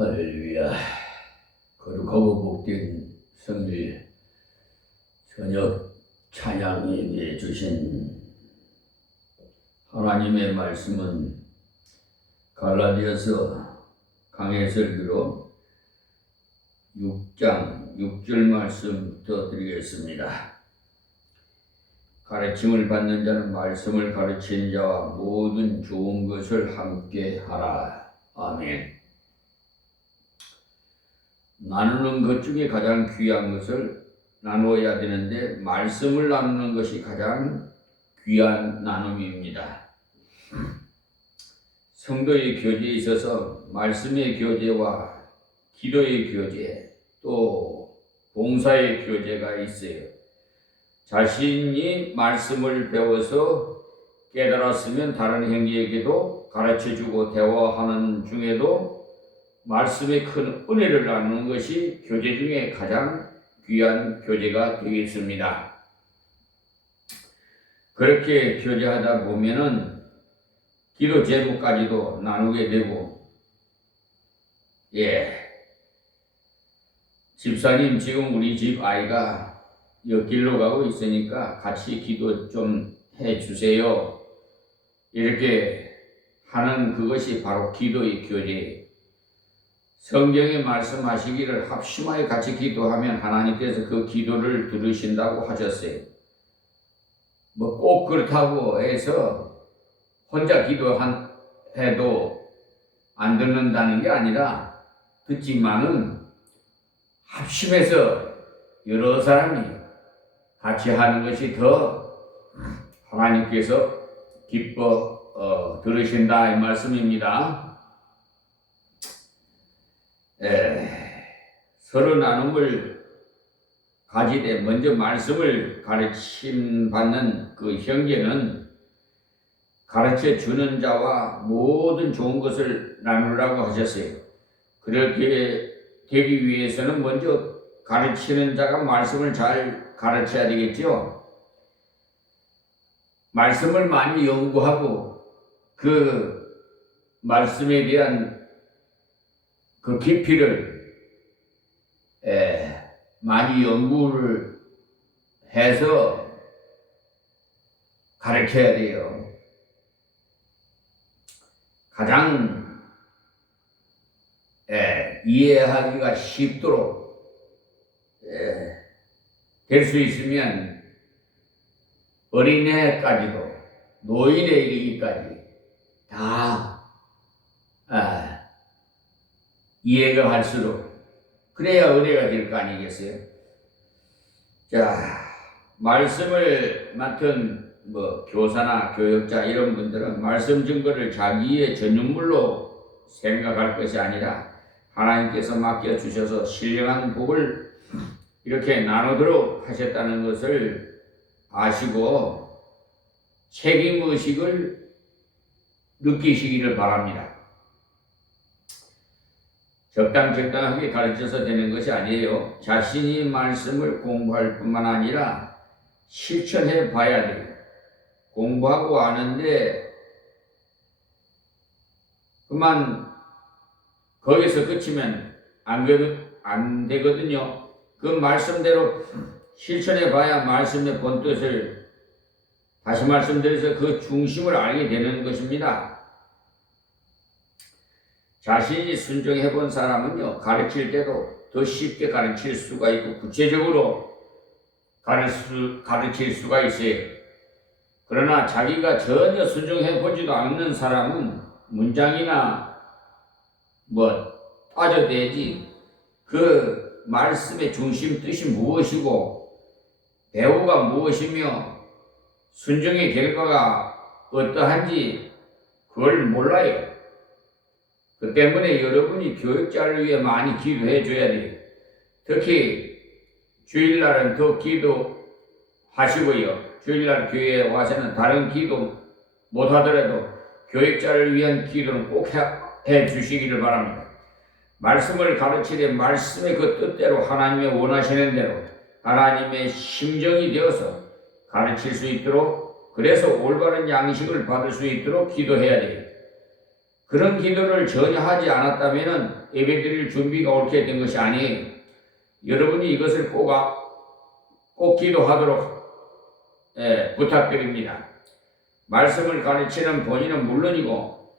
할렐루야. 거룩하고 복된 성일 저녁 찬양에 주신 하나님의 말씀은 갈라디아서 강해설교로 6장 6절 말씀부터 드리겠습니다. 가르침을 받는 자는 말씀을 가르치는 자와 모든 좋은 것을 함께 하라. 아멘. 나누는 것 중에 가장 귀한 것을 나누어야 되는데 말씀을 나누는 것이 가장 귀한 나눔입니다. 성도의 교제에 있어서 말씀의 교제와 기도의 교제, 또 봉사의 교제가 있어요. 자신이 말씀을 배워서 깨달았으면 다른 행위에게도 가르쳐주고 대화하는 중에도 말씀의 큰 은혜를 나누는 것이 교제 중에 가장 귀한 교제가 되겠습니다. 그렇게 교제하다 보면은 기도 제목까지도 나누게 되고, 집사님 지금 우리 집 아이가 옆길로 가고 있으니까 같이 기도 좀 해주세요. 이렇게 하는 그것이 바로 기도의 교제예요. 성경에 말씀하시기를 합심하여 같이 기도하면 하나님께서 그 기도를 들으신다고 하셨어요. 꼭 그렇다고 해서 혼자 기도해도 안 듣는다는 게 아니라 듣지만은 합심해서 여러 사람이 같이 하는 것이 더 하나님께서 기뻐 들으신다 이 말씀입니다. 서로 나눔을 가지되 먼저 말씀을 가르침 받는 그 형제는 가르쳐 주는 자와 모든 좋은 것을 나누라고 하셨어요. 그렇게 되기 위해서는 먼저 가르치는 자가 말씀을 잘 가르쳐야 되겠죠. 말씀을 많이 연구하고 그 말씀에 대한 그 깊이를 많이 연구를 해서 가르쳐야 돼요. 가장 이해하기가 쉽도록 될 수 있으면 어린애까지도 노인에 이르기까지 다 이해가 할수록 그래야 은혜가 될 거 아니겠어요? 자, 말씀을 맡은 교사나 교역자 이런 분들은 말씀 증거를 자기의 전유물로 생각할 것이 아니라 하나님께서 맡겨주셔서 신령한 복을 이렇게 나누도록 하셨다는 것을 아시고 책임의식을 느끼시기를 바랍니다. 적당하게 가르쳐서 되는 것이 아니에요. 자신이 말씀을 공부할 뿐만 아니라 실천해 봐야 돼요. 공부하고 아는데 그만 거기서 그치면 안 되거든요. 그 말씀대로 실천해 봐야 말씀의 본뜻을 다시 말씀드려서 그 중심을 알게 되는 것입니다. 자신이 순종해 본 사람은요, 가르칠 때도 더 쉽게 가르칠 수가 있고 구체적으로 가르칠 수가 있어요. 그러나 자기가 전혀 순종해 보지도 않는 사람은 문장이나 빠져대지 그 말씀의 중심 뜻이 무엇이고 배우가 무엇이며 순종의 결과가 어떠한지 그걸 몰라요. 그 때문에 여러분이 교육자를 위해 많이 기도해 줘야 돼요. 특히 주일날은 더 기도하시고요. 주일날 교회에 와서는 다른 기도 못하더라도 교육자를 위한 기도는 꼭 해 주시기를 바랍니다. 말씀을 가르치되 말씀의 그 뜻대로 하나님의 원하시는 대로 하나님의 심정이 되어서 가르칠 수 있도록, 그래서 올바른 양식을 받을 수 있도록 기도해야 돼요. 그런 기도를 전혀 하지 않았다면 예배드릴 준비가 옳게 된 것이 아니에요. 여러분이 이것을 꼭 기도하도록 부탁드립니다. 말씀을 가르치는 본인은 물론이고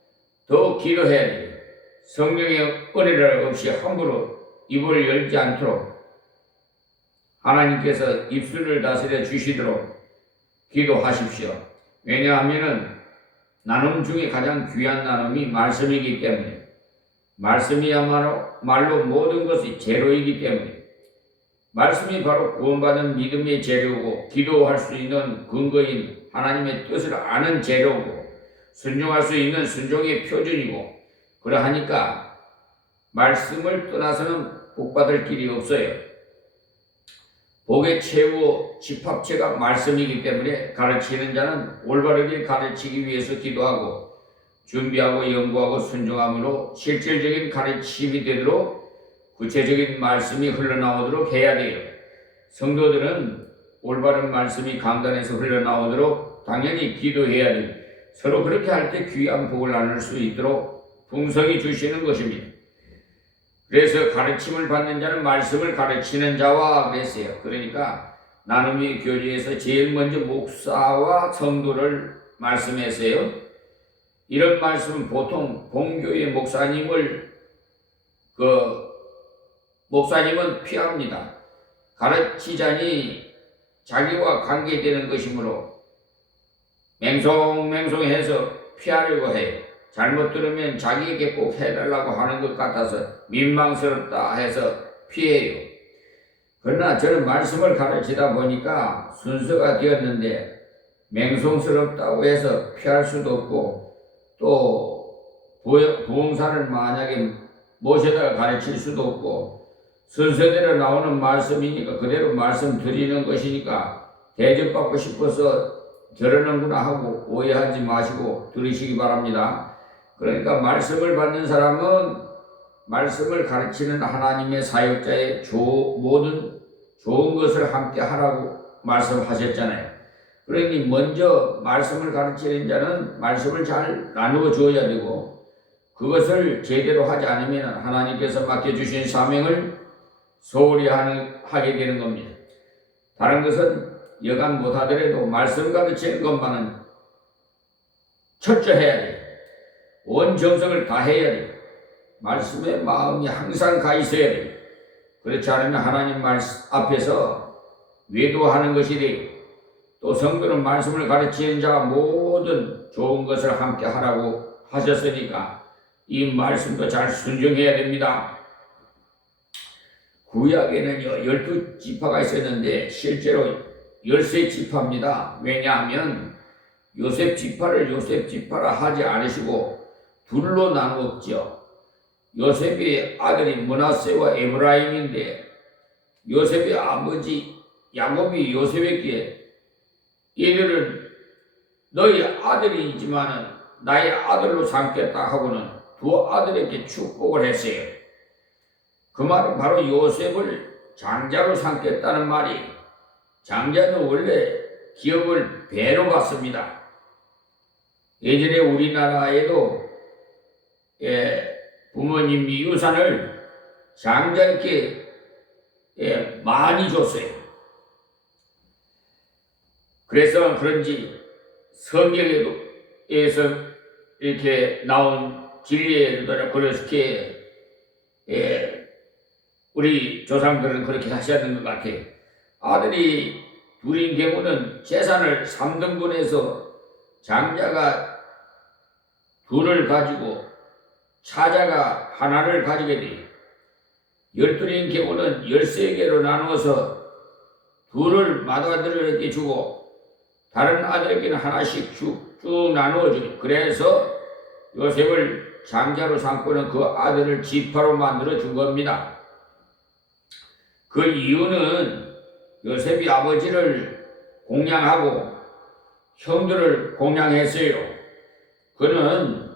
더욱 기도해야 돼요. 성령의 은혜를 없이 함부로 입을 열지 않도록 하나님께서 입술을 다스려 주시도록 기도하십시오. 왜냐하면 나눔 중에 가장 귀한 나눔이 말씀이기 때문에, 말씀이야말로 모든 것이 재료이기 때문에, 말씀이 바로 구원받은 믿음의 재료고 기도할 수 있는 근거인 하나님의 뜻을 아는 재료고 순종할 수 있는 순종의 표준이고, 그러하니까 말씀을 떠나서는 복받을 길이 없어요. 복의 최후 집합체가 말씀이기 때문에 가르치는 자는 올바르게 가르치기 위해서 기도하고 준비하고 연구하고 순종함으로 실질적인 가르침이 되도록 구체적인 말씀이 흘러나오도록 해야 돼요. 성도들은 올바른 말씀이 강단에서 흘러나오도록 당연히 기도해야 돼요. 서로 그렇게 할 때 귀한 복을 나눌 수 있도록 풍성히 주시는 것입니다. 그래서 가르침을 받는 자는 말씀을 가르치는 자와 그랬어요. 그러니까 나눔의 교제에서 제일 먼저 목사와 성도를 말씀했어요. 이런 말씀은 보통 본교의 목사님은 피합니다. 가르치자니 자기와 관계되는 것이므로 맹송맹송해서 피하려고 해요. 잘못 들으면 자기에게 꼭 해달라고 하는 것 같아서 민망스럽다 해서 피해요. 그러나 저는 말씀을 가르치다 보니까 순서가 되었는데 맹송스럽다고 해서 피할 수도 없고 또 부흥사를 만약에 모셔다가 가르칠 수도 없고 순서대로 나오는 말씀이니까 그대로 말씀드리는 것이니까 대접받고 싶어서 저러는구나 하고 오해하지 마시고 들으시기 바랍니다. 그러니까 말씀을 받는 사람은 말씀을 가르치는 하나님의 사역자의 모든 좋은 것을 함께 하라고 말씀하셨잖아요. 그러니 먼저 말씀을 가르치는 자는 말씀을 잘 나누어 주어야 되고 그것을 제대로 하지 않으면 하나님께서 맡겨주신 사명을 소홀히 하게 되는 겁니다. 다른 것은 여간 못하더라도 말씀 가르치는 것만은 철저해야 돼요. 온 정성을 다해야 돼요. 말씀에 마음이 항상 가 있어야 돼요. 그렇지 않으면 하나님 말씀 앞에서 외도하는 것이 돼요. 또 성도는 말씀을 가르치는 자가 모든 좋은 것을 함께 하라고 하셨으니까 이 말씀도 잘 순종해야 됩니다. 구약에는요 12지파가 있었는데 실제로 13지파입니다. 왜냐하면 요셉 지파라 하지 않으시고 둘로 나누었죠. 요셉의 아들이 므낫세와 에브라임인데 요셉의 아버지 야곱이 요셉에게 얘들은 너희 아들이지만은 나의 아들로 삼겠다 하고는 두 아들에게 축복을 했어요. 그 말은 바로 요셉을 장자로 삼겠다는 말이, 장자는 원래 기업을 배로 받습니다. 예전에 우리나라에도 부모님 유산을 장자에게 많이 줬어요. 그래서 그런지 성경에서 이렇게 나온 진리에 그렇게 우리 조상들은 그렇게 하셨는 것 같아요. 아들이 둘인 경우는 재산을 3등분해서 장자가 둘을 가지고 차자가 하나를 가지게 돼요. 12인 경우는 13개로 나누어서 둘을 맏아들에게 주고 다른 아들에게는 하나씩 쭉 나누어줘요. 그래서 요셉을 장자로 삼고는 그 아들을 지파로 만들어 준 겁니다. 그 이유는 요셉이 아버지를 공양하고 형들을 공양했어요. 그는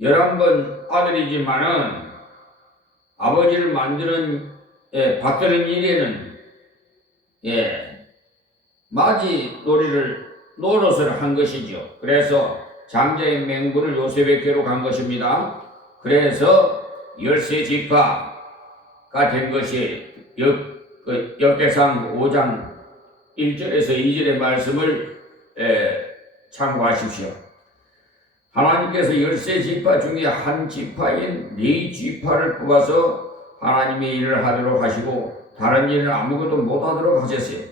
11번 아들이지만은 아버지를 받드는 일에는 맞이 놀이를 노릇을 한 것이죠. 그래서 장자의 맹군을 요셉에게로 간 것입니다. 그래서 13지파가 된 것이 역대상 5장 1절에서 2절의 말씀을 참고하십시오. 하나님께서 13지파 중에 한 지파인 네 지파를 뽑아서 하나님의 일을 하도록 하시고 다른 일은 아무것도 못하도록 하셨어요.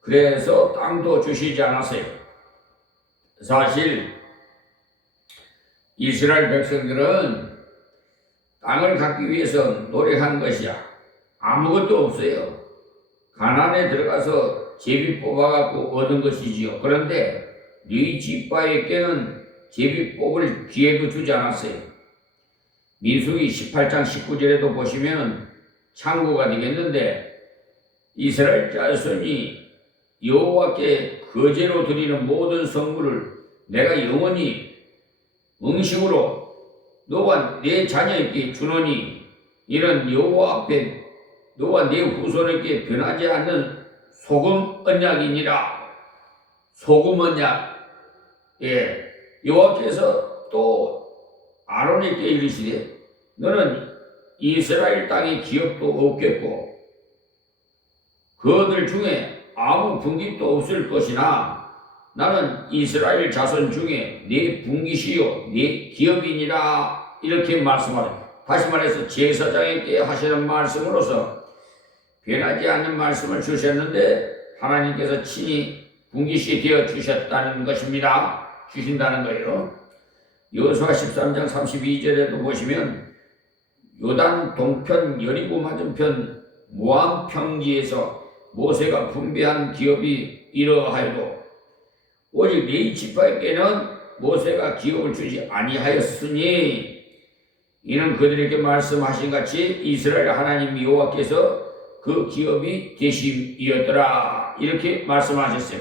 그래서 땅도 주시지 않았어요. 사실 이스라엘 백성들은 땅을 갖기 위해서 노력한 것이야 아무것도 없어요. 가나안에 들어가서 제비 뽑아갖고 얻은 것이지요. 그런데 네 지파에게는 제비 뽑을 기회도 주지 않았어요. 민수기 18장 19절에도 보시면 창고가 되겠는데 이스라엘 자손이 여호와께 거제로 드리는 모든 성물을 내가 영원히 응식으로 너와 내 자녀에게 주노니 이는 여호와 앞에 너와 내 후손에게 변하지 않는 소금 언약이니라. 소금 언약. 여호와께서 또 아론에게 이르시되 너는 이스라엘 땅에 기업도 없겠고 그들 중에 아무 분깃도 없을 것이나 나는 이스라엘 자손 중에 네 분깃이요 네 기업이니라. 이렇게 말씀하라. 다시 말해서 제사장에게 하시는 말씀으로서 변하지 않는 말씀을 주셨는데 하나님께서 친히 분깃이 되어 주셨다는 것입니다. 주신다는 거예요. 여호수아 13장 32절에도 보시면 요단 동편 여리고 맞은편 모함 평지에서 모세가 분배한 기업이 이러하여도 오직 네 지파에게는 모세가 기업을 주지 아니하였으니 이는 그들에게 말씀하신 같이 이스라엘 하나님 여호와께서 그 기업이 되심이었더라. 이렇게 말씀하셨어요.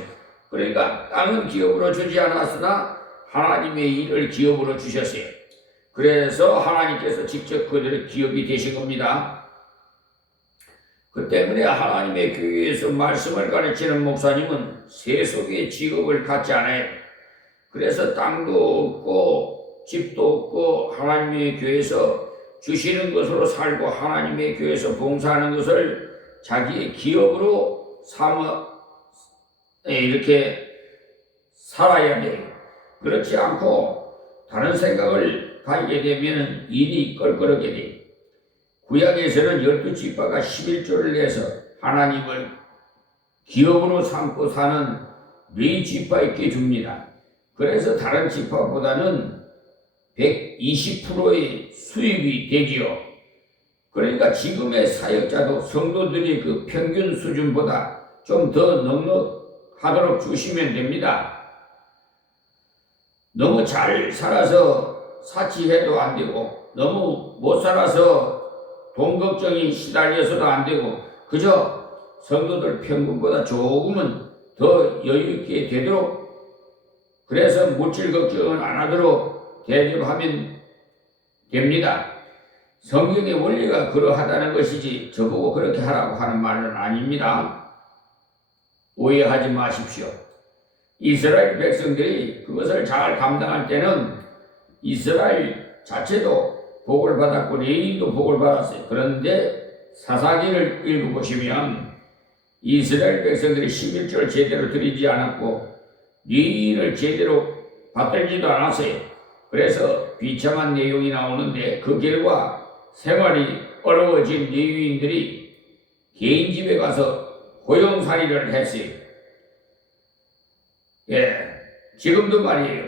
그러니까 땅은 기업으로 주지 않았으나 하나님의 일을 기업으로 주셨어요. 그래서 하나님께서 직접 그들의 기업이 되신 겁니다. 그 때문에 하나님의 교회에서 말씀을 가르치는 목사님은 세속의 직업을 갖지 않아요. 그래서 땅도 없고 집도 없고 하나님의 교회에서 주시는 것으로 살고 하나님의 교회에서 봉사하는 것을 자기의 기업으로 삼아 이렇게 살아야 돼요. 그렇지 않고 다른 생각을 가지게 되면 일이 껄끄럽게 돼요. 구약에서는 12지파가 11조를 내서 하나님을 기업으로 삼고 사는 네 지파에게 줍니다. 그래서 다른 지파보다는 120%의 수입이 되지요. 그러니까 지금의 사역자도 성도들이 그 평균 수준보다 좀 더 넉넉하도록 주시면 됩니다. 너무 잘 살아서 사치해도 안 되고 너무 못 살아서 돈 걱정이 시달려서도 안 되고 그저 성도들 평균보다 조금은 더 여유있게 되도록 그래서 물질 걱정을 안 하도록 대접하면 됩니다. 성경의 원리가 그러하다는 것이지 저보고 그렇게 하라고 하는 말은 아닙니다. 오해하지 마십시오. 이스라엘 백성들이 그것을 잘 감당할 때는 이스라엘 자체도 복을 받았고 레위인도 복을 받았어요. 그런데 사사기를 읽어보시면 이스라엘 백성들이 11조를 제대로 드리지 않았고 레위인을 제대로 받들지도 않았어요. 그래서 비참한 내용이 나오는데 그 결과 생활이 어려워진 레위인들이 개인 집에 가서 고용살이를 했어요. 지금도 말이에요.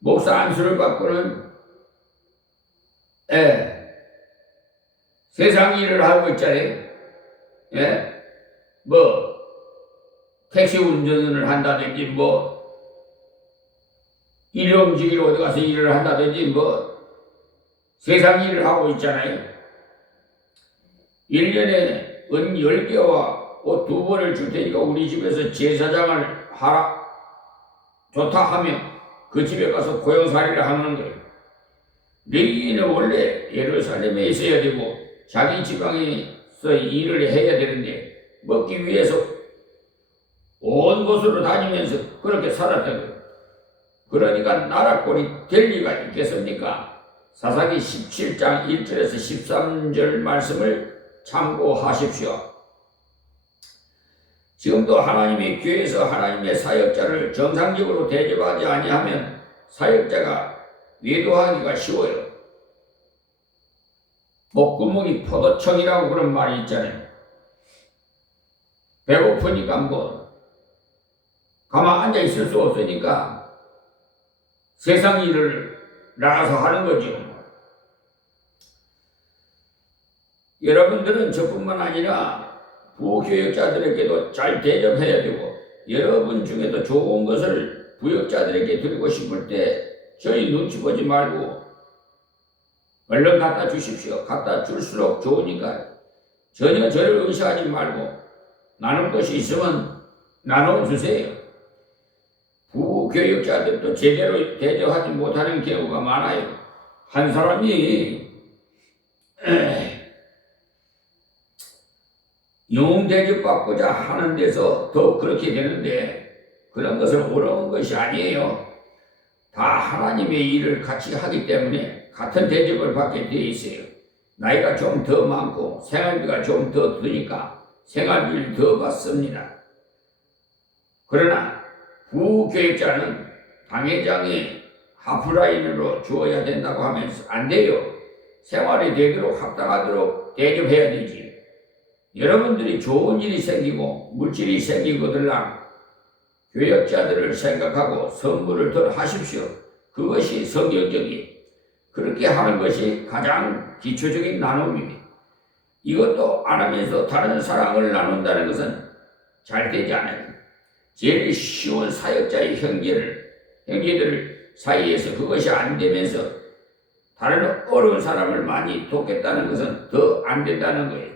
목사 안수를 받고는 세상 일을 하고 있잖아요. 뭐 택시 운전을 한다든지 뭐 일용직으로 어디 가서 일을 한다든지 뭐 세상 일을 하고 있잖아요. 1년에 은 10개와 옷 2벌을 줄 테니까 우리 집에서 제사장을 하라 좋다 하면 그 집에 가서 고용살이를 하는 거예요. 레위인은 원래 예루살렘에 있어야 되고 자기 지방에서 일을 해야 되는데 먹기 위해서 온 곳으로 다니면서 그렇게 살았다고요. 그러니까 나라꼴이 될 리가 있겠습니까? 사사기 17장 1절에서 13절 말씀을 참고하십시오. 지금도 하나님의 교회에서 하나님의 사역자를 정상적으로 대접하지 아니하면 사역자가 외도하기가 쉬워요. 목구멍이 포도청이라고 그런 말이 있잖아요. 배고프니까 가만 앉아 있을 수 없으니까 세상 일을 나가서 하는 거죠. 여러분들은 저뿐만 아니라 부교역자들에게도 잘 대접해야 되고, 여러분 중에도 좋은 것을 부역자들에게 드리고 싶을 때 저희 눈치 보지 말고 얼른 갖다 주십시오. 갖다 줄수록 좋으니까 전혀 저를 의식하지 말고 나눌 것이 있으면 나눠주세요. 부교역자들도 제대로 대접하지 못하는 경우가 많아요. 한 사람이 영 대접받고자 하는 데서 더 그렇게 되는데, 그런 것은 옳은 것이 아니에요. 다 하나님의 일을 같이 하기 때문에 같은 대접을 받게 되어 있어요. 나이가 좀 더 많고 생활비가 좀 더 드니까 생활비를 더 받습니다. 그러나 부교역자는 당회장이 하프라인으로 주어야 된다고 하면서 안 돼요. 생활이 되도록 합당하도록 대접해야 되지. 여러분들이 좋은 일이 생기고 물질이 생기거들랑 교역자들을 생각하고 선물을 더 하십시오. 그것이 성경적인, 그렇게 하는 것이 가장 기초적인 나눔입니다. 이것도 안 하면서 다른 사랑을 나눈다는 것은 잘 되지 않아요. 제일 쉬운 사역자의 형제들 사이에서 그것이 안 되면서 다른 어려운 사람을 많이 돕겠다는 것은 더 안 된다는 거예요.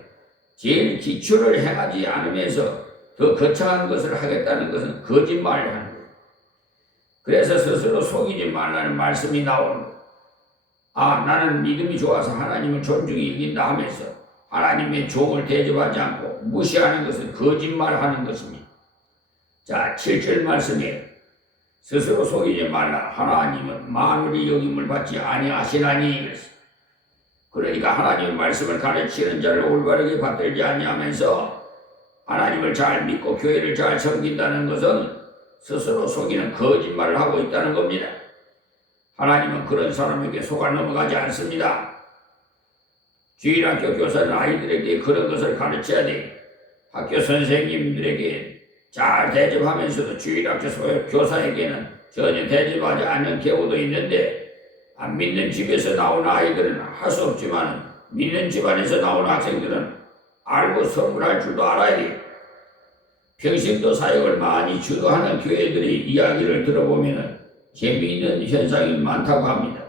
제일 기초를 행하지 않으면서 더 거창한 것을 하겠다는 것은 거짓말을 하는 거예요. 그래서 스스로 속이지 말라는 말씀이 나오는 거예요. 나는 믿음이 좋아서 하나님을 존중히 여긴다 하면서 하나님의 종을 대접하지 않고 무시하는 것은 거짓말하는 것입니다. 자, 7절 말씀이에요. 스스로 속이지 말라. 하나님은 만물이 여김을 받지 아니하시나니. 그러니까 하나님의 말씀을 가르치는 자를 올바르게 받들지 아니하면서 하나님을 잘 믿고 교회를 잘 섬긴다는 것은 스스로 속이는 거짓말을 하고 있다는 겁니다. 하나님은 그런 사람에게 속아 넘어가지 않습니다. 주일학교 교사는 아이들에게 그런 것을 가르쳐야 돼요. 학교 선생님들에게 잘 대접하면서도 주일학교 교사에게는 전혀 대접하지 않는 경우도 있는데, 안 믿는 집에서 나온 아이들은 할 수 없지만 믿는 집안에서 나온 학생들은 알고 선물할 줄도 알아야 돼요. 평신도 사역을 많이 주도하는 교회들의 이야기를 들어보면 재미있는 현상이 많다고 합니다.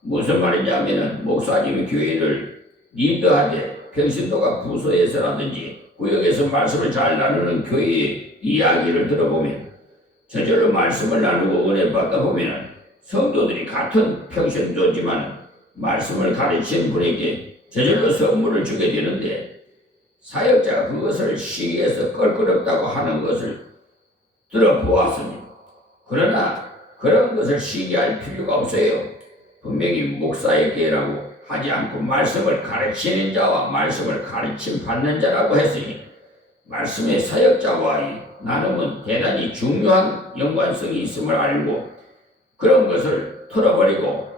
무슨 말이냐면, 목사님이 교회를 리더하되 평신도가 부서에서라든지 구역에서 말씀을 잘 나누는 교회의 이야기를 들어보면, 저절로 말씀을 나누고 은혜 받다 보면 성도들이 같은 평신도지만 말씀을 가르치는 분에게 저절로 선물을 주게 되는데, 사역자가 그것을 시기해서 껄끄럽다고 하는 것을 들어보았습니다. 그러나 그런 것을 시기할 필요가 없어요. 분명히 목사에게라고 하지 않고 말씀을 가르치는 자와 말씀을 가르침 받는 자라고 했으니, 말씀의 사역자와의 나눔은 대단히 중요한 연관성이 있음을 알고 그런 것을 털어버리고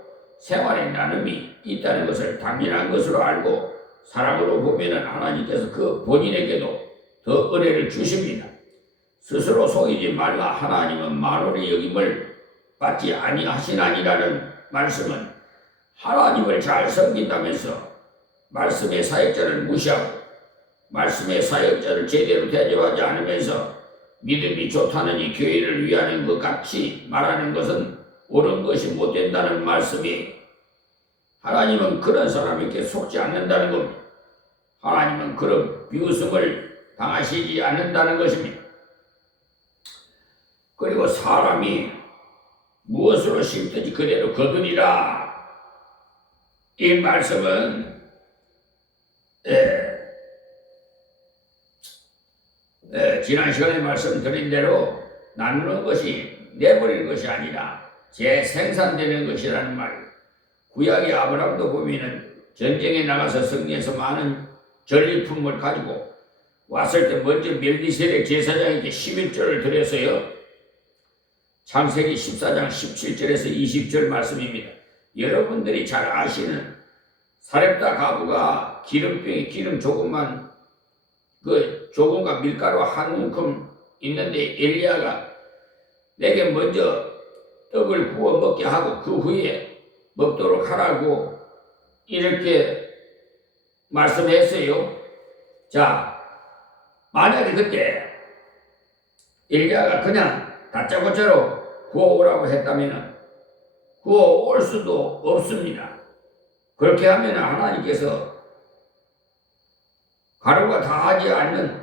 생활의 나눔이 있다는 것을 당연한 것으로 알고 사랑으로 보면 하나님께서 그 본인에게도 더 은혜를 주십니다. 스스로 속이지 말라. 하나님은 만물의 여김을 받지 아니하시나니라는 말씀은 하나님을 잘 섬긴다면서 말씀의 사역자를 무시하고 말씀의 사역자를 제대로 대접하지 않으면서 믿음이 좋다느니 교회를 위하는 것 같이 말하는 것은 옳은 것이 못 된다는 말씀이, 하나님은 그런 사람에게 속지 않는다는 겁니다. 하나님은 그런 비웃음을 당하시지 않는다는 것입니다. 그리고 사람이 무엇으로 심든지 그대로 거두리라. 이 말씀은 지난 시간에 말씀드린 대로 나누는 것이 내버리는 것이 아니라 재생산되는 것이라는 말이에요. 구약의 아브라함도 보면은 전쟁에 나가서 승리해서 많은 전리품을 가지고 왔을 때 먼저 멜기세덱 제사장에게 11조를 드렸어요. 창세기 14장 17절에서 20절 말씀입니다. 여러분들이 잘 아시는 사렙다 가부가 기름병에 기름 조금만 조금과 밀가루 한 움큼 있는데 엘리야가 내게 먼저 떡을 구워 먹게 하고 그 후에 먹도록 하라고 이렇게 말씀했어요. 자, 만약에 그때 엘리야가 그냥 다짜고짜로 구워오라고 했다면 구워올 수도 없습니다. 그렇게 하면 하나님께서 가루가 다 하지 않는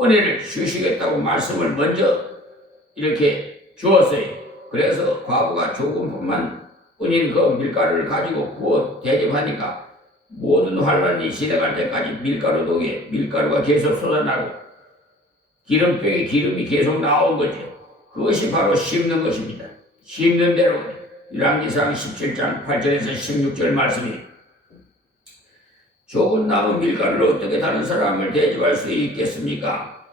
은혜를 주시겠다고 말씀을 먼저 이렇게 주었어요. 그래서 과부가 조금뿐만 은인 그 밀가루를 가지고 구워 대접하니까 모든 환란이 지나갈 때까지 밀가루 독에 밀가루가 계속 쏟아나고 기름병에 기름이 계속 나온 거죠. 그것이 바로 심는 것입니다. 심는 대로 열왕기상 17장 8절에서 16절 말씀이 적은 남은 밀가루를 어떻게 다른 사람을 대접할 수 있겠습니까?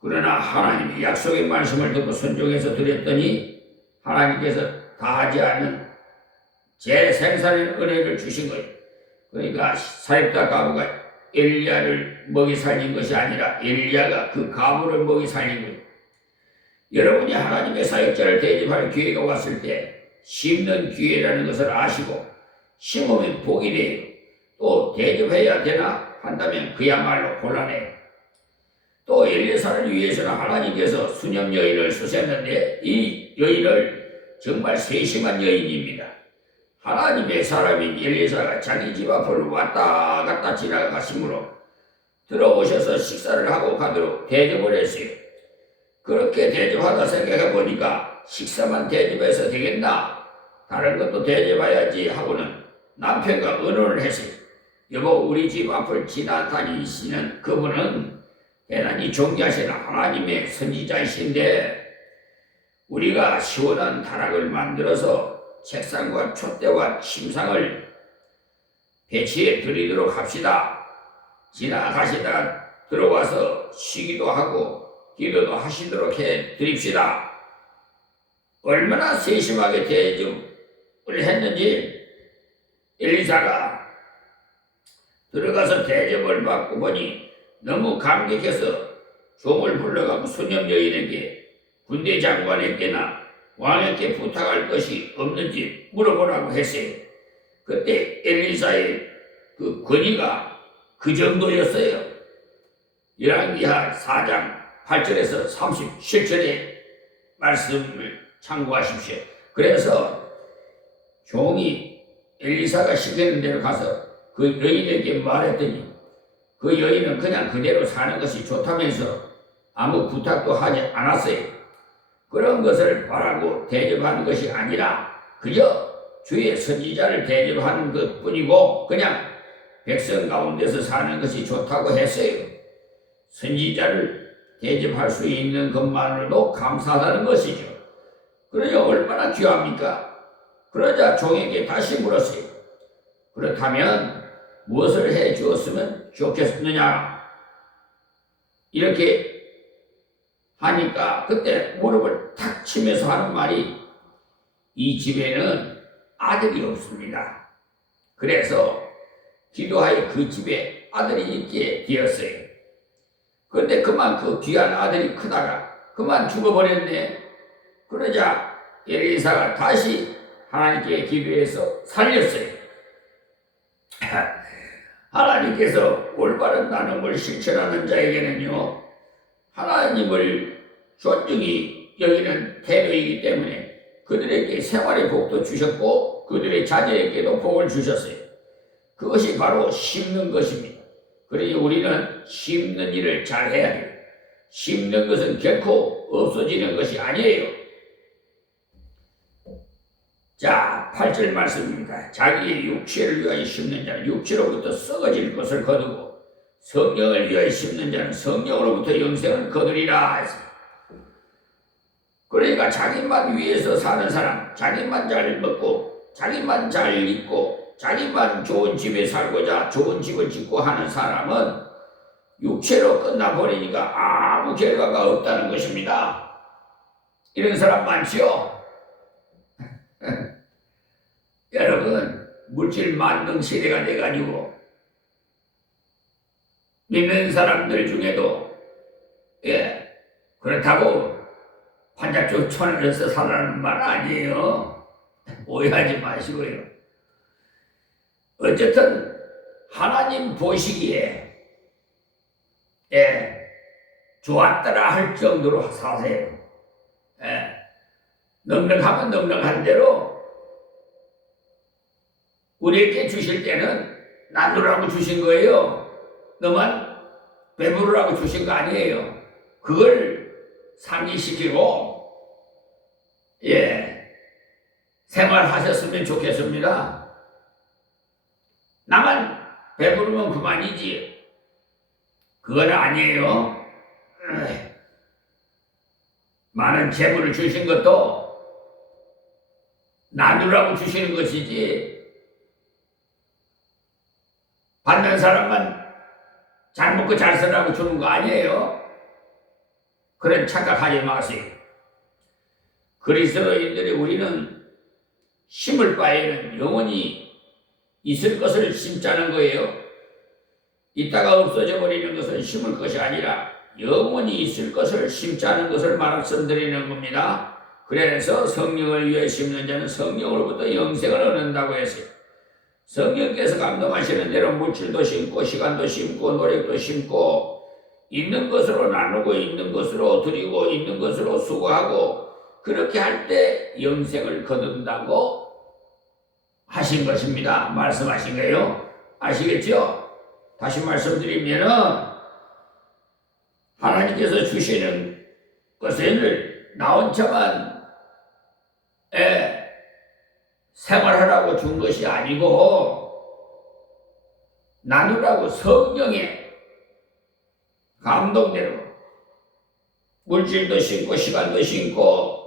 그러나 하나님의 약속의 말씀을 듣고 순종해서 드렸더니 하나님께서 다하지 않는 재생산의 은혜를 주신 거예요. 그러니까 사렙다 가부가 엘리야를 먹이 살린 것이 아니라 엘리야가 그 가부를 먹이 살린 거예요. 여러분이 하나님의 사역자를 대접할 기회가 왔을 때 심는 기회라는 것을 아시고 심으면 복이 돼요. 또 대접해야 되나 한다면 그야말로 곤란해요. 또 엘리사를 위해서는 하나님께서 수녀 여인을 쓰셨는데 이 여인을 정말 세심한 여인입니다. 하나님의 사람인 엘리사가 자기 집 앞을 왔다 갔다 지나가시므로 들어오셔서 식사를 하고 가도록 대접을 했어요. 그렇게 대접하다 생각해 보니까 식사만 대접해서 되겠나? 다른 것도 대접해야지 하고는 남편과 의논을 했어요. 여보, 우리 집 앞을 지나다니시는 그분은 대단히 존귀하신 하나님의 선지자이신데 우리가 시원한 다락을 만들어서 책상과 촛대와 침상을 배치해 드리도록 합시다. 지나가시다가 들어와서 쉬기도 하고 기도도 하시도록 해 드립시다. 얼마나 세심하게 대접을 했는지 엘리사가 들어가서 대접을 받고 보니 너무 감격해서 종을 불러가고 수녀 여인에게 군대 장관에게나 왕에게 부탁할 것이 없는지 물어보라고 했어요. 그때 엘리사의 그 권위가 그 정도였어요. 열왕기하 4장 8절에서 37절의 말씀을 참고하십시오. 그래서 종이 엘리사가 시키는 대로 가서 그 여인에게 말했더니 그 여인은 그냥 그대로 사는 것이 좋다면서 아무 부탁도 하지 않았어요. 그런 것을 바라고 대접하는 것이 아니라 그저 주의 선지자를 대접하는 것뿐이고 그냥 백성 가운데서 사는 것이 좋다고 했어요. 선지자를 대접할 수 있는 것만으로도 감사하다는 것이죠. 그러자 얼마나 귀합니까? 그러자 종에게 다시 물었어요. 그렇다면 무엇을 해 주었으면 좋겠느냐? 이렇게 하니까 그때 무릎을 탁 치면서 하는 말이 이 집에는 아들이 없습니다. 그래서 기도하여 그 집에 아들이 있게 되었어요. 그런데 그만 그 귀한 아들이 크다가 그만 죽어버렸네. 그러자 엘리사가 다시 하나님께 기도해서 살렸어요. 하나님께서 올바른 나눔을 실천하는 자에게는요, 하나님을 존중히 여기는 태도이기 때문에 그들에게 생활의 복도 주셨고 그들의 자녀에게도 복을 주셨어요. 그것이 바로 심는 것입니다. 그러니 우리는 심는 일을 잘 해야 돼요. 심는 것은 결코 없어지는 것이 아니에요. 자, 8절 말씀입니다. 자기의 육체를 위하여 심는 자는 육체로부터 썩어질 것을 거두고 성령을 위하여 심는 자는 성령으로부터 영생을 거두리라. 그러니까 자기만 위해서 사는 사람, 자기만 잘 먹고 자기만 잘 입고 자기만 좋은 집에 살고자 좋은 집을 짓고 하는 사람은 육체로 끝나버리니까 아무 결과가 없다는 것입니다. 이런 사람 많지요? 여러분, 물질 만능 시대가 돼가지고 믿는 사람들 중에도 그렇다고 판자쪽 천을해서 살라는 말 아니에요. 오해하지 마시고요. 어쨌든 하나님 보시기에 좋았더라 할 정도로 사세요. 넉넉하면 넉넉한 대로 우리에게 주실 때는 나누라고 주신 거예요. 너만 배부르라고 주신 거 아니에요. 그걸 상기시키고 생활하셨으면 좋겠습니다. 나만 배부르면 그만이지. 그건 아니에요. 많은 재물을 주신 것도 나누라고 주시는 것이지 받는 사람만 잘 먹고 잘 살라고 주는 거 아니에요. 그런 착각하지 마세요. 그리스도인들이 우리는 심을 바에는 영원히 있을 것을 심자는 거예요. 이따가 없어져 버리는 것은 심을 것이 아니라 영원히 있을 것을 심자는 것을 말씀드리는 겁니다. 그래서 성령을 위해 심는 자는 성령으로부터 영생을 얻는다고 했어요. 성령께서 감동하시는 대로 물질도 심고 시간도 심고 노력도 심고 있는 것으로 나누고 있는 것으로 드리고 있는 것으로 수고하고 그렇게 할 때 영생을 거둔다고 하신 것입니다. 말씀하신 거예요. 아시겠죠? 다시 말씀드리면은 하나님께서 주시는 것을 나 혼자만 생활하라고 준 것이 아니고 나누라고 성령의 감동대로 물질도 심고 시간도 심고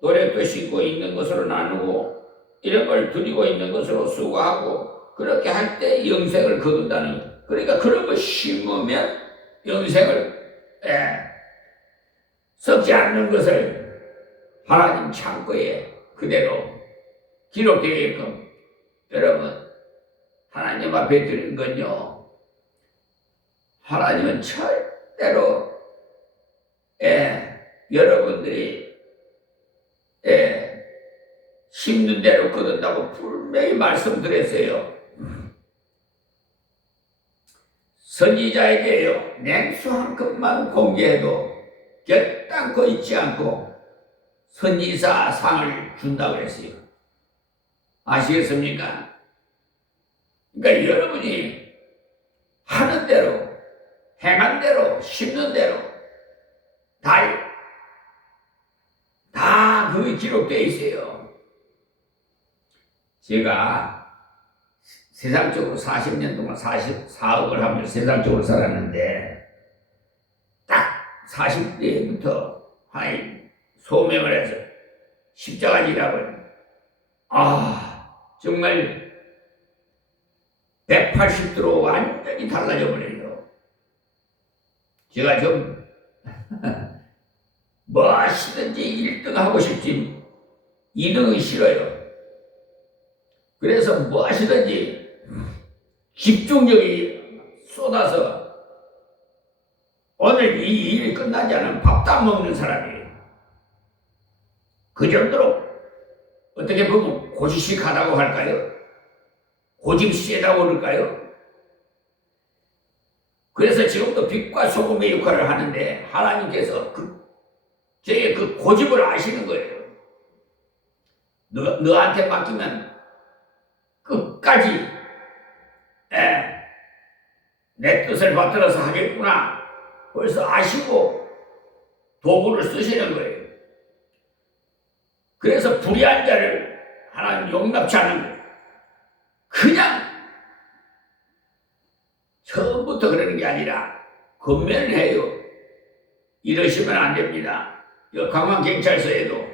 노력도 심고 있는 것으로 나누고 이런 걸 드리고 있는 것으로 수고하고 그렇게 할 때 영생을 거둔다는 거예요. 그러니까 그런 거 심으면 영생을 썩지 않는 것을 하나님 창고에 그대로 기록되게끔 여러분 하나님 앞에 드리는 건요 하나님은 절대로 여러분들이 심는 대로 거둔다고 분명히 말씀드렸어요. 선지자에게요 냉수 한 컵만 공개해도 결단코 잊지 않고 선지자 상을 준다고 했어요. 아시겠습니까? 그러니까 여러분이 하는 대로 행한 대로 심는 대로 다 그게 기록되어 있어요. 제가 세상적으로 40년 동안 44억을 하면서 세상적으로 살았는데 딱 40대부터 소명을 해서 십자가 지라고 정말 180도로 완전히 달라져 버려요. 제가 좀 무엇이든지 1등 하고 싶지 2등은 싫어요. 그래서 무엇이든지 집중력이 쏟아서 오늘 이 일이 끝나지 않으면 밥도 안 먹는 사람이에요. 그 정도로 어떻게 보면 고지식하다고 할까요? 고집 세다고 그럴까요? 그래서 지금도 빛과 소금의 역할을 하는데 하나님께서 저의 그 고집을 아시는 거예요. 너한테 맡기면 끝까지 내 뜻을 받들어서 하겠구나 벌써 아시고 도구를 쓰시는 거예요. 그래서 불의한 자를 하나님 용납치 않는 거예요. 그냥 처음부터 그러는 게 아니라 권면을 해요. 이러시면 안 됩니다. 강원경찰서에도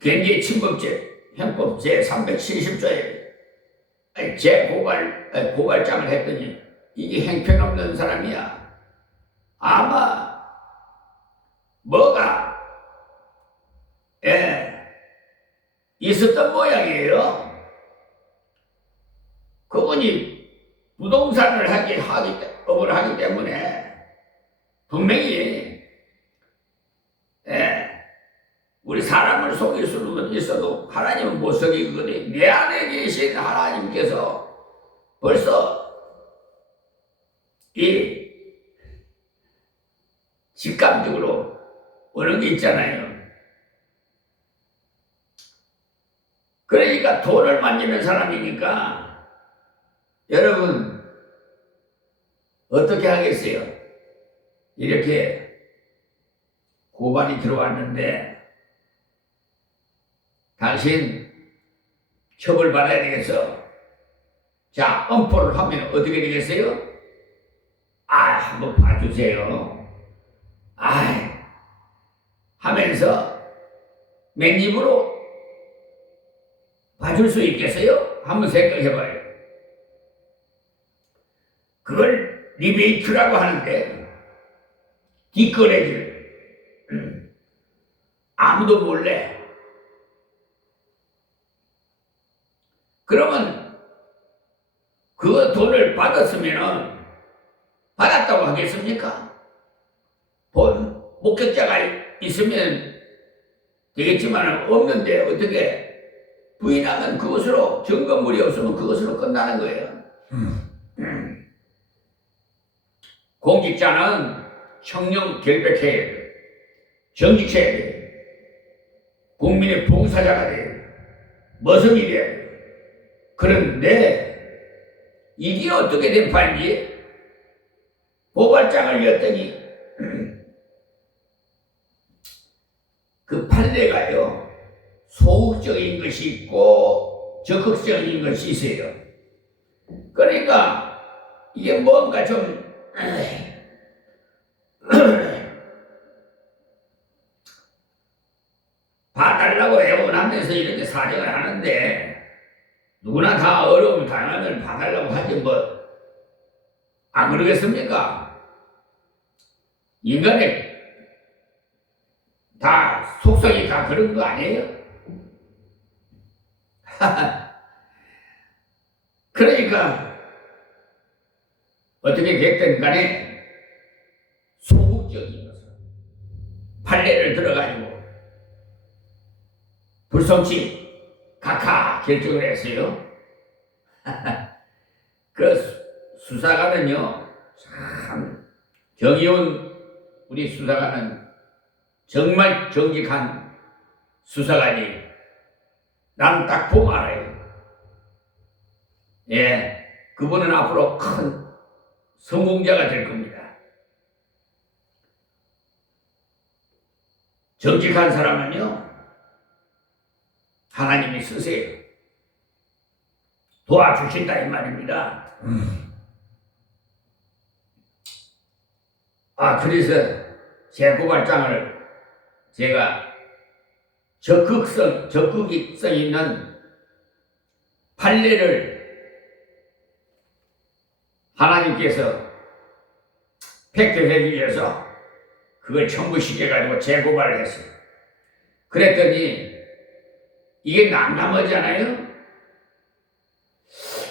경제침범죄 형법 제370조에 고발장을 했더니 이게 형편없는 사람이야. 아마 뭐가 있었던 모양이에요. 그분이 부동산을 업을 하기 때문에 분명히 우리 사람을 속일 수는 있어도 하나님은 못 속이거든요. 내 안에 계신 하나님께서 벌써 이 직감적으로 오는 게 있잖아요. 그러니까 돈을 만지는 사람이니까 여러분 어떻게 하겠어요? 이렇게 고발이 들어왔는데 당신 처벌받아야 되겠어. 자, 엄포를 하면 어떻게 되겠어요? 한번 봐주세요. 하면서 맨입으로 봐줄 수 있겠어요? 한번 생각해봐요. 그걸 리베이트라고 하는데 뒷거래질 아무도 몰래. 그러면 그 돈을 받았으면 받았다고 하겠습니까? 본 목격자가 있으면 되겠지만 없는데 어떻게 부인하면 그것으로 증거물이 없으면 그것으로 끝나는 거예요. 공직자는 청렴 결백해야 돼요. 정직해야 돼요. 국민의 봉사자가 돼요. 모습이 돼야 돼요. 그런데 이게 어떻게 된 판인지 고발장을 였더니 그 판례가요 소극적인 것이 있고 적극적인 것이 있어요. 그러니까 이게 뭔가 좀 봐달라고 애원하면서 이렇게 사정을 하는데 누구나 다 어려움을 당하면 봐달라고 하지 안 그러겠습니까? 인간의 다 속성이 다 그런 거 아니에요? 그러니까 어떻게 됐든 간에 소극적인 것을 판례를 들어가지고 불성치 각하 결정을 했어요. 그 수사관은요 참 정의원 우리 수사관은 정말 정직한 수사관이 난 딱 보면 알아요. 그분은 앞으로 큰 성공자가 될 겁니다. 정직한 사람은요 하나님이 쓰세요. 도와주신다 이 말입니다. 그래서 제 고발장을 제가 적극성 있는 판례를 하나님께서 팩트해 주셔서 그걸 첨부시켜가지고 재고발을 했어요. 그랬더니 이게 난감하잖아요.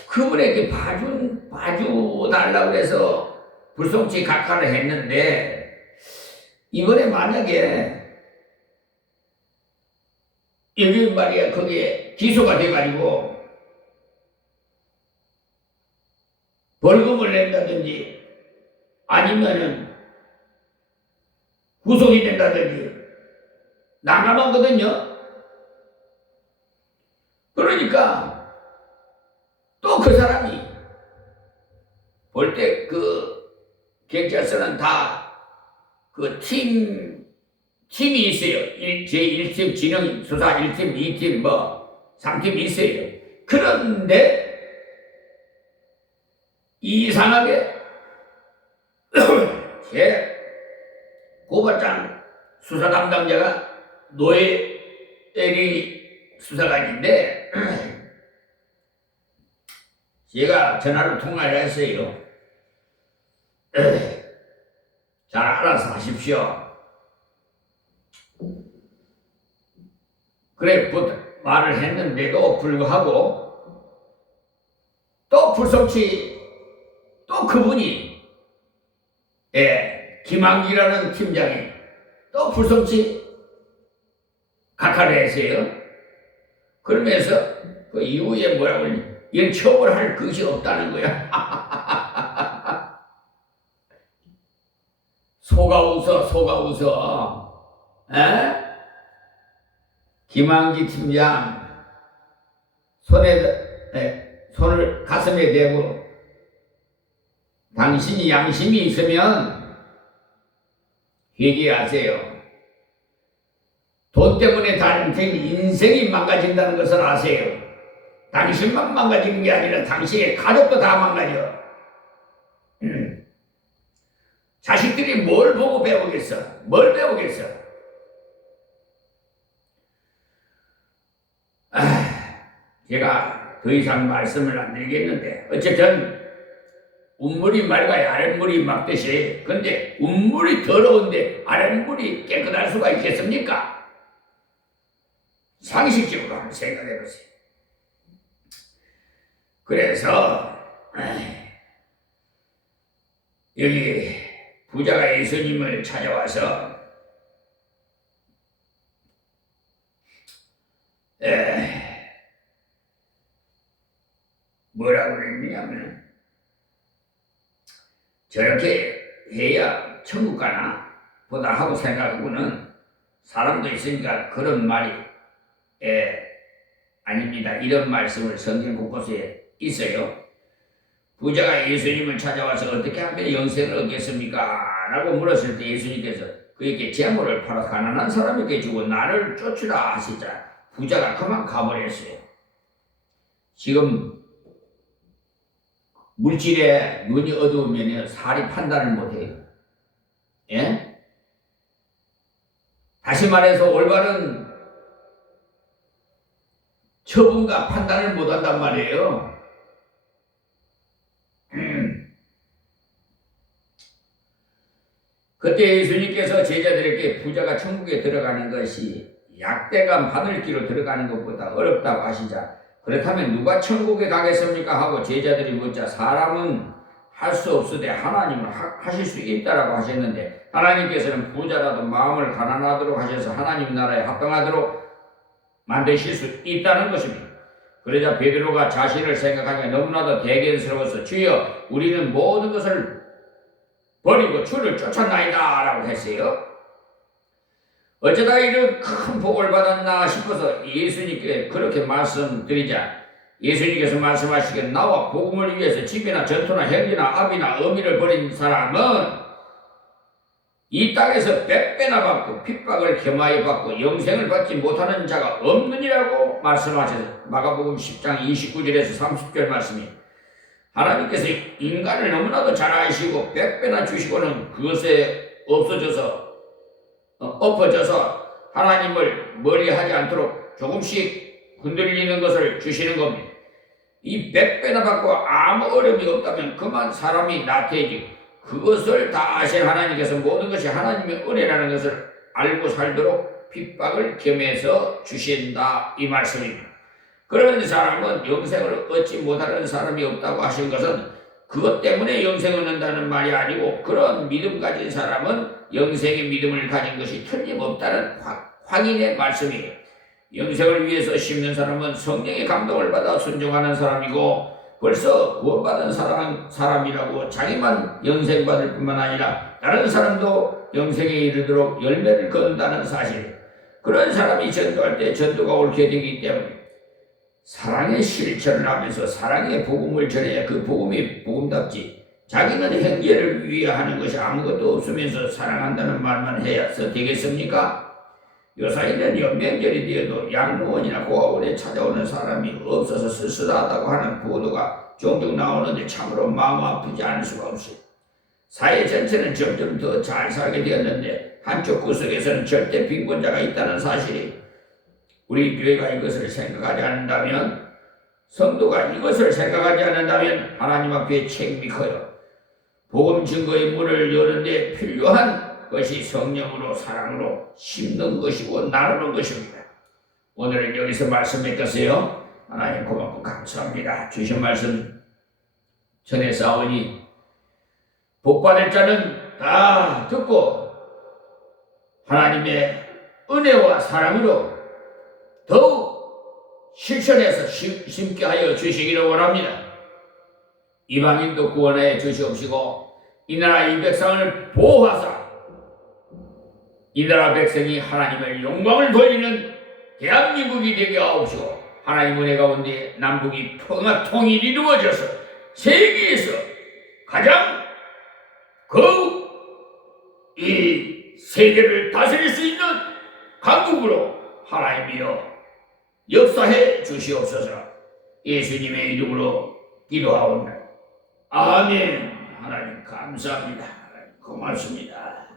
그분에게 봐주달라고 그래서 불송치 각하를 했는데 이번에 만약에 여기 말이야 거기에 기소가 돼가지고 벌금을 낸다든지 아니면은 구속이 된다든지 난감하거든요. 그러니까 또 그 사람이 볼 때 그 경찰서는 다 그 팀이 있어요. 제1팀 진영 수사 1팀, 2팀 3팀이 있어요. 그런데 이상하게 제 고발장 수사 담당자가 노예리 수사관인데 제가 전화로 통화를 했어요. 잘 알아서 하십시오. 그래 말을 했는데도 불구하고 또 불성치 또 그분이 김한기라는 팀장이 또 불성치 각하를 했어요. 그러면서 그 이후에 뭐라고 하니 이런 처벌할 것이 없다는 거야. 속아 웃어. 에? 김한기 팀장 손을 가슴에 대고 당신이 양심이 있으면 회개하세요. 돈 때문에 당신 인생이 망가진다는 것을 아세요. 당신만 망가지는 게 아니라 당신의 가족도 다 망가져. 자식들이 뭘 보고 배우겠어? 뭘 배우겠어? 제가 더 이상 말씀을 안 드리겠는데 어쨌든 운물이 맑아야 아랫물이 맑듯이 근데 운물이 더러운데 아랫물이 깨끗할 수가 있겠습니까? 상식적으로 한번 생각해 보세요. 그래서 여기 부자가 예수님을 찾아와서 뭐라고 그랬냐면 저렇게 해야 천국 가나 보다 하고 생각하고는 사람도 있으니까 그런 말이 아닙니다. 이런 말씀을 성경 곳곳에 있어요. 부자가 예수님을 찾아와서 어떻게 하면 영생을 얻겠습니까? 라고 물었을 때 예수님께서 그에게 재물을 팔아 가난한 사람에게 주고 나를 쫓으라 하시자 부자가 그만 가버렸어요. 지금 물질에 눈이 어두우면 살이 판단을 못해요. 예? 다시 말해서 올바른 처분과 판단을 못한단 말이에요. 그때 예수님께서 제자들에게 부자가 천국에 들어가는 것이 약대가 바늘기로 들어가는 것보다 어렵다고 하시자 그렇다면 누가 천국에 가겠습니까? 하고 제자들이 묻자 사람은 할 수 없으되 하나님은 하실 수 있다라고 하셨는데 하나님께서는 부자라도 마음을 가난하도록 하셔서 하나님 나라에 합당하도록 만드실 수 있다는 것입니다. 그러자 베드로가 자신을 생각하기에 너무나도 대견스러워서 주여 우리는 모든 것을 버리고 주를 쫓았나이다 라고 했어요. 어쩌다 이런 큰 복을 받았나 싶어서 예수님께 그렇게 말씀드리자 예수님께서 말씀하시기에 나와 복음을 위해서 집이나 전토나 형제나 아비나 어미를 버린 사람은 이 땅에서 100배나 받고 핍박을 겸하여 받고 영생을 받지 못하는 자가 없느니라고 말씀하셔서 마가복음 10장 29절에서 30절 말씀이 하나님께서 인간을 너무나도 잘 아시고 100배나 주시고는 그것에 엎어져서 하나님을 멀리하지 않도록 조금씩 흔들리는 것을 주시는 겁니다. 이 100배나 받고 아무 어려움이 없다면 그만 사람이 나태해지고 그것을 다 아신 하나님께서 모든 것이 하나님의 은혜라는 것을 알고 살도록 핍박을 겸해서 주신다 이 말씀입니다. 그런 사람은 영생을 얻지 못하는 사람이 없다고 하신 것은 그것 때문에 영생을 얻는다는 말이 아니고 그런 믿음 가진 사람은 영생의 믿음을 가진 것이 틀림없다는 확인의 말씀이에요. 영생을 위해서 심는 사람은 성령의 감동을 받아 순종하는 사람이고 벌써 구원받은 사람이라고 자기만 영생받을 뿐만 아니라 다른 사람도 영생에 이르도록 열매를 거둔다는 사실. 그런 사람이 전도할 때 전도가 옳게 되기 때문에 사랑의 실천을 하면서 사랑의 복음을 전해야 그 복음이 복음답지 자기는 형제를 위해 하는 것이 아무것도 없으면서 사랑한다는 말만 해서 되겠습니까? 요사이는 연명절이 되어도 양로원이나 고아원에 찾아오는 사람이 없어서 쓸쓸하다고 하는 보도가 종종 나오는데 참으로 마음 아프지 않을 수가 없어요. 사회 전체는 점점 더 잘 살게 되었는데 한쪽 구석에서는 절대 빈곤자가 있다는 사실이, 우리 교회가 이것을 생각하지 않는다면, 성도가 이것을 생각하지 않는다면 하나님 앞에 책임이 커요. 복음 증거의 문을 여는데 필요한 것이 성령으로 사랑으로 심는 것이고 나누는 것입니다. 오늘은 여기서 말씀 맺겠어요. 하나님 고맙고 감사합니다. 주신 말씀 전에 싸우니 복받을 자는 다 듣고 하나님의 은혜와 사랑으로 더욱 실천해서 심게 하여 주시기를 원합니다. 이방인도 구원해 주시옵시고 이 나라 이 백성을 보호하사 이 나라 백성이 하나님의 영광을 돌리는 대한민국이 되게 하옵시고, 하나님 은혜 가운데 남북이 평화 통일이 이루어져서 세계에서 가장 거룩 이 세계를 다스릴 수 있는 강국으로 하나님이여 역사해 주시옵소서. 예수님의 이름으로 기도하옵나이다. 아멘. 하나님 감사합니다. 하나님 고맙습니다.